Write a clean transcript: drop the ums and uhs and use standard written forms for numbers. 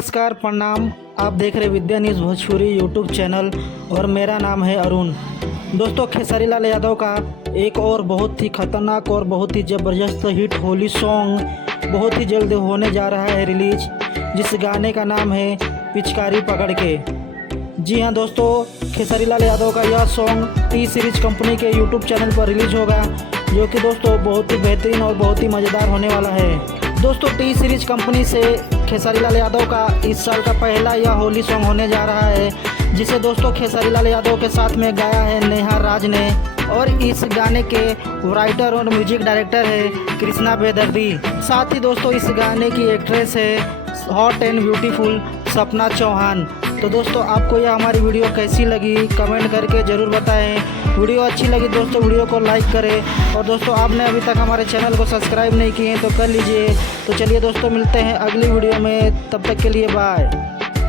नमस्कार, प्रणाम। आप देख रहे विद्या न्यूज़ भोजपुरी यूट्यूब चैनल और मेरा नाम है अरुण। दोस्तों, खेसारी लाल यादव का एक और बहुत ही खतरनाक और बहुत ही ज़बरदस्त हिट होली सॉन्ग बहुत ही जल्द होने जा रहा है रिलीज, जिस गाने का नाम है पिचकारी पकड़ के। जी हाँ दोस्तों, खेसारी लाल यादव का यह सॉन्ग टी सीरीज कंपनी के यूट्यूब चैनल पर रिलीज होगा, जो कि दोस्तों बहुत ही बेहतरीन और बहुत ही मज़ेदार होने वाला है। दोस्तों, टी सीरीज कंपनी से खेसारी लाल यादव का इस साल का पहला यह होली सॉन्ग होने जा रहा है, जिसे दोस्तों खेसारी लाल यादव के साथ में गाया है नेहा राज ने। और इस गाने के राइटर और म्यूजिक डायरेक्टर है कृष्णा बेदर्दी। साथ ही दोस्तों इस गाने की एक्ट्रेस है हॉट एंड ब्यूटीफुल सपना चौहान। तो दोस्तों, आपको यह हमारी वीडियो कैसी लगी कमेंट करके ज़रूर बताएं। वीडियो अच्छी लगी दोस्तों वीडियो को लाइक करें, और दोस्तों आपने अभी तक हमारे चैनल को सब्सक्राइब नहीं किए हैं तो कर लीजिए। तो चलिए दोस्तों, मिलते हैं अगली वीडियो में, तब तक के लिए बाय।